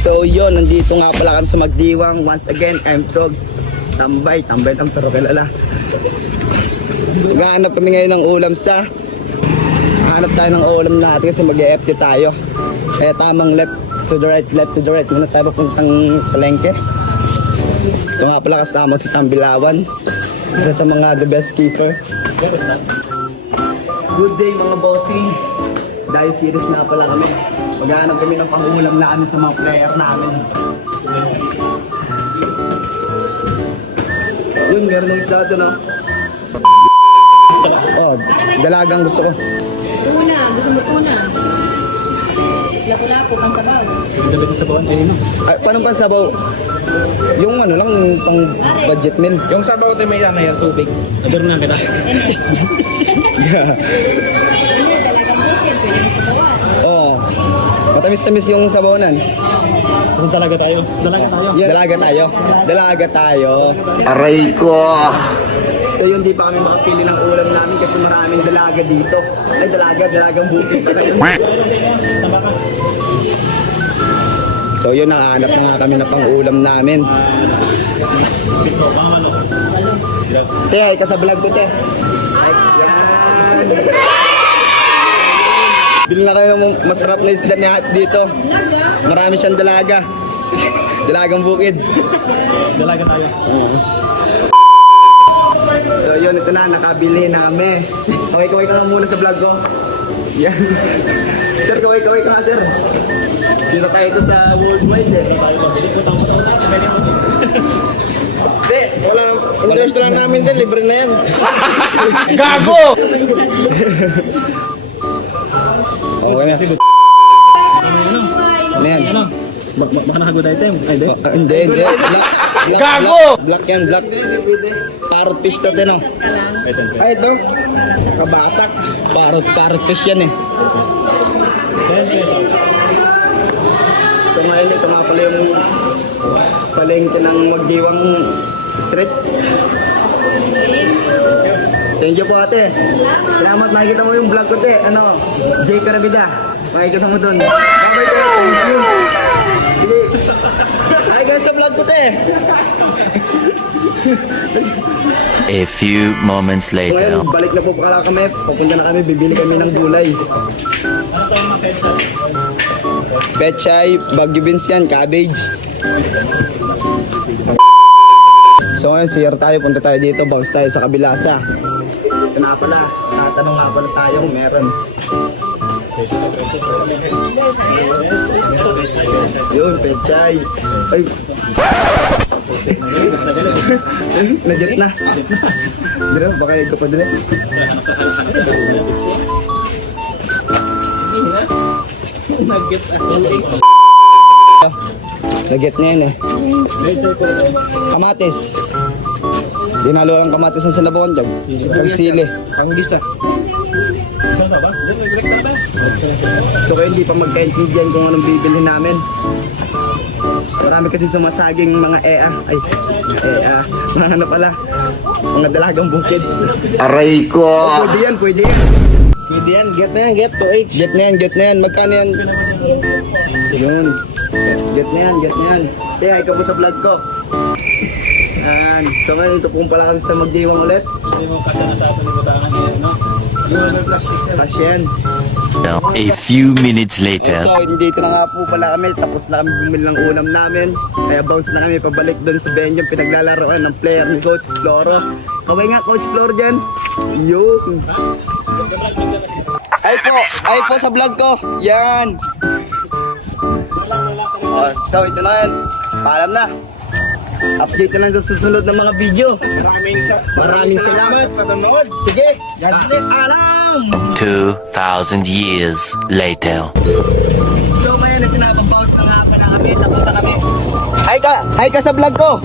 So yun, nandito nga pala kami sa Magdiwang. Once again, I'm Frogs. Tambay lang pero kilala. Naghahanap kami ngayon ng ulam sa hanap tayo ng ulam natin kasi mag-EFT tayo. Kaya tamang left to the right. Muna tayo papuntang palengke. Ito nga pala kasama si Tambilawan, isa sa mga the best keeper. Good day mga bossing. Dahil series na pala kami. Maghahanap kami ng pangulam namin sa mga player namin. Yun, meron ng isda doon, no? Oh, dalagang gusto ko. Tuna, gusto mo tuna? Lapu-lapu, pang sabaw. Hindi sa sabawan kayo, no? Ay, paano pa sabaw? Yung ano lang, pang budget min. Yung sabaw tayo may yan, tubig. Ador na kita. Ano, talagang bukid, pwede mo sabawan. Oo. Matamis-tamis yung sabawanan. Kung talaga tayo. Dalaga tayo. Aray ko! So yun, di pa kami makapili ng ulam namin kasi maraming dalaga dito. Ay, dalagang bukid pala yun. So yun, nakahanap na nga kami na pang ulam namin. Te, ay ka sa vlog ko, te. Ay, yan. Bili na kayo ng masarap na isda niya dito. Marami siyang dalaga. Dalagang bukid. Dalaga tayo. So yun, ito na, nakabili namin. Kaway-kaway ka nga muna sa vlog ko. Yan. Sir, kaway-kaway ka nga, sir. Dito tayo ito sa worldwide eh. Hindi, wala. Yung restaurant namin din, libre na yan. Gago! Okay na. Ano yan? Ano? Baka nakagood item? Ay, di? Hindi. Gago! Black yan, black. Parrot fish to din, oh. Ay, ito. Kabatak. Parrot fish yan eh. So ngayon, ito nga pala yung palengke ng Magdiwang Street. Thank you po, ate. Salamat, makikita mo yung vlog ko, te. Ano, Jay Carabida. Makikita mo dun. Okay, te. Thank you. Sige. Hi guys, sa vlog ko, te. A few moments later. Ngayon, balik na po pala kami. Papunta na kami, bibili kami ng gulay. Pechay, Baguio beans yan, cabbage. So ngayon, sir tayo, punta tayo dito, bounce tayo sa Kabilasa. Ito na pala, tatanong nga pala tayo kung meron. Yun, pechay. Ay. Legit na. Dito, baka ikaw pa dito. Legit na yun eh. Kamatis. Dinalo lang kamatis ng sanabawan dyan. Pagsili. Panggisa. So kayo hindi pa magkaintindihan kung anong bibilhin namin. Marami kasi sumasaging mga mga ano pala, mga dalagang bukid. Aray ko! Pwede yan, get na yan, get to 8. Get na yan, magkano yan? Yun. Get na yan. Kaya ikaw po sa vlog ko. Ayan. So ngayon ito po pala kami sa Magdiwang ulit. Hindi mo kasi na sa atin yung butangan niya, no? Yung plastic yan. Cash yan. A few minutes later. So dito na nga po pala kami. Tapos na kami bumili ng ulam namin. Kaya bounce na kami pabalik doon sa venue pinaglalaroan ng player ni Coach Floro. Kaway nga Coach Floro dyan. Yun. Ay po sa vlog ko. Yan. So ito na yan. Paalam na. Update na lang sa susunod ng mga video. Maraming salamat. Panonood. Sige. Alam. 2,000 years later. So ngayon ito na, pag-bounce na nga pa na kami, tapos na kami. Hi ka sa vlog ko,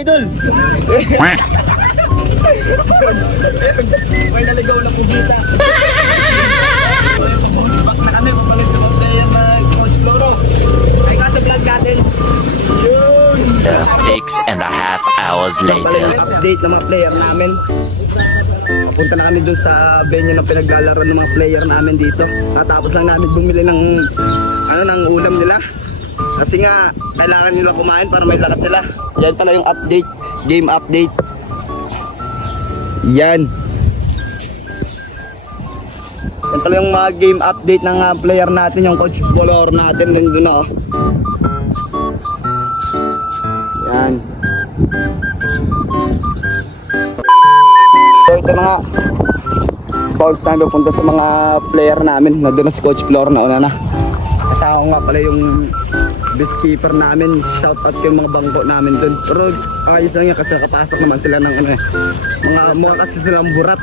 idol. May naligaw na pugita. Pag-bounce back na kami, pabalik sa mag-player na Coach Floro. Hi ka sa vlog natin. Yun. 6.5 hours later. Update ng mga player namin. Punta na kami dun sa venue na pinaglalaro ng mga player namin dito. Tatapos lang namin bumili ng Kasi nga, kailangan nila kumain para may lakas sila. Yan pala yung update, game update. Yan. Yan pala yung mga game update ng player natin, yung coach Bolor natin, nandun na oh. Yan. So ito na nga. Bounce time punta sa mga player namin. Nandun na si Coach Flor na una na. Kasama ko nga pala yung beekeeper namin. Shout out yung mga bangko namin dun. Pero ayos lang yan kasi nakapasok naman sila ng ano eh. Mga mukha kasi silang burat.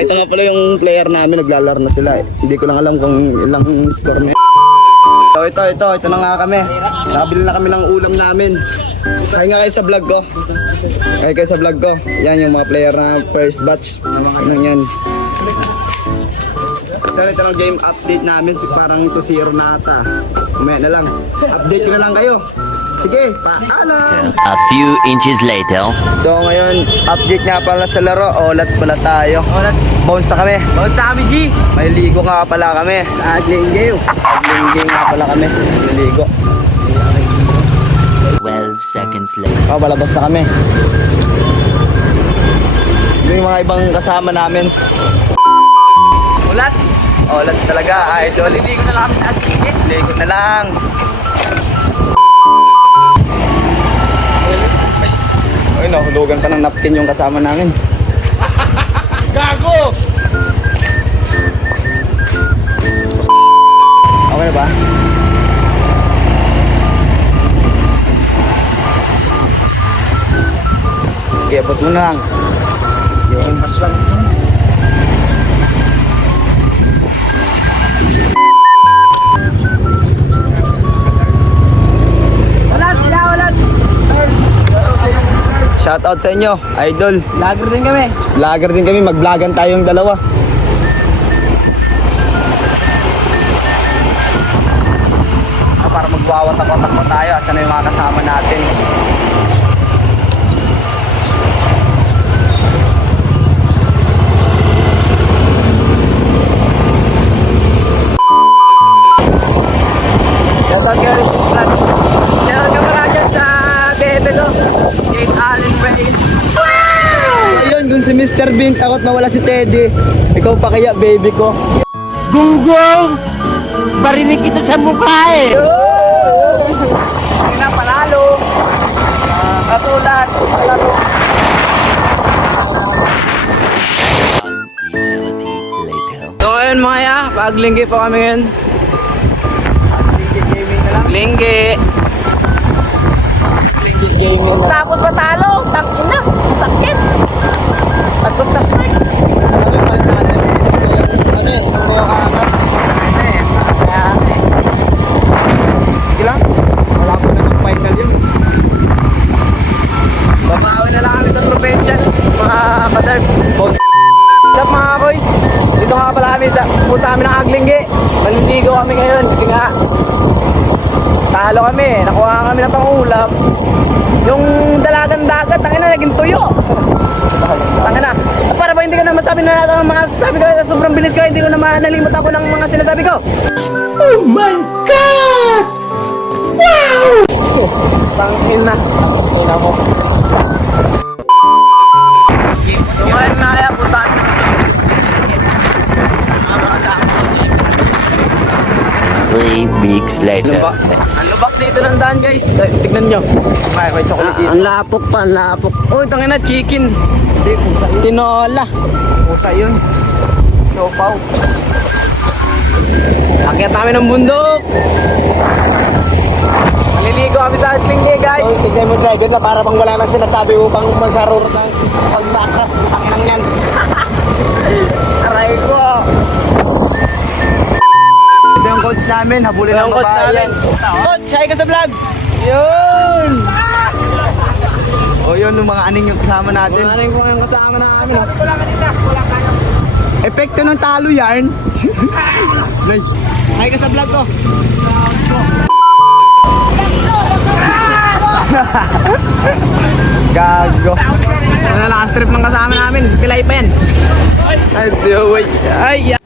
Ito nga pala yung player namin. Naglalaro na sila eh. Hindi ko lang alam kung ilang score na. So ito na nga kami. Nakabili na kami ng ulam namin. Kaya nga kayo sa vlog ko. Yan yung mga player na first batch. Ano yan. So ito ng game update namin. Parang 2-0 na ata. Umaya na lang. Update ko na lang kayo. Sige, paalam! A few inches later. So ngayon, update nga pala sa laro. Olats pala tayo. Bounce na kami. G! May ligo nga pala kami. Aglinggay nga pala kami. May ligo. 12 seconds later. Oh, balabas na kami. Ito yung mga ibang kasama namin. Ulat! Olats talaga, idol. Liligo na lang kami sa ating Ligo na lang. Ay, nahulugan pa ng napkin yung kasama namin. Gago! Okay na ba? Okay, abot mo na lang. Yun, mas lang. Ulat! Shout out sa inyo, idol. Lager din kami. Vlogger din kami, mag-vlogan tayong dalawa. Para magwawatak-watak tayo, asan na yung mga kasama natin. Meron ka pala dyan sa bebe ko. Kate Allen Rain. Ayun, dun si Mr. Bean, takot mawala si Teddy. Ikaw pa kaya, baby ko. Gunggong! Barinig kita sa mukha eh! Hindi na panalo. Kasulat sa laro. One eternity later. So ayun mga ya, paglinggi po kami ngayon. Linggi. Gaming na. Tapos matalo. Tangin na. Sakit. Tapos na. Kami, mahal natin. Kami, ito na yung angas. Sige lang. Wala po naman final yun. Babawi na lang kami sa provincial. Mga kaderb. What's up mga boys? Dito nga pala kami sa punta kami ng Aglinggi. Maliligo kami ngayon kasi nga talo kami, nakuha kami ng pangulam. Yung dalagang dagat, tangina naging tuyo. Tangina. Para ba hindi ko na masabi na natin ang mga sabi ko, sobrang bilis ko, hindi ko na nalimot ako ng mga sinasabi ko. Oh my God! Wow! Tangina. Tangina mo. So ngayon na kaya, punta kami ng mga kasama ko, JP. 3 weeks later. Ang lubak dito ng daan guys. Tignan nyo. May chocolate dito. Ang lapok pa, ang lapok. Oh, tangina chicken. Hindi, pusa yun. Tinola. Pusa yun. Siopaw. Akyat namin ng bundok. Maliligo kami sa Aglinggi guys. So, tignan mo driver na para bang wala nang sinasabi upang magkaroon ng pagbakas. Tanginang yan. Aray ko. Ito yung coach namin, habulin ng Yung coach babae namin. yan. Coach, hi ka sa vlog. Yun. O yun, yung mga aning yung kasama natin. Wala rin ko yung kasama namin. Epekto ng talo yarn. Nice. Hi ka sa vlog ko. Gago. Ano na last trip ng kasama namin. Pilay pa yan. Ay, ay,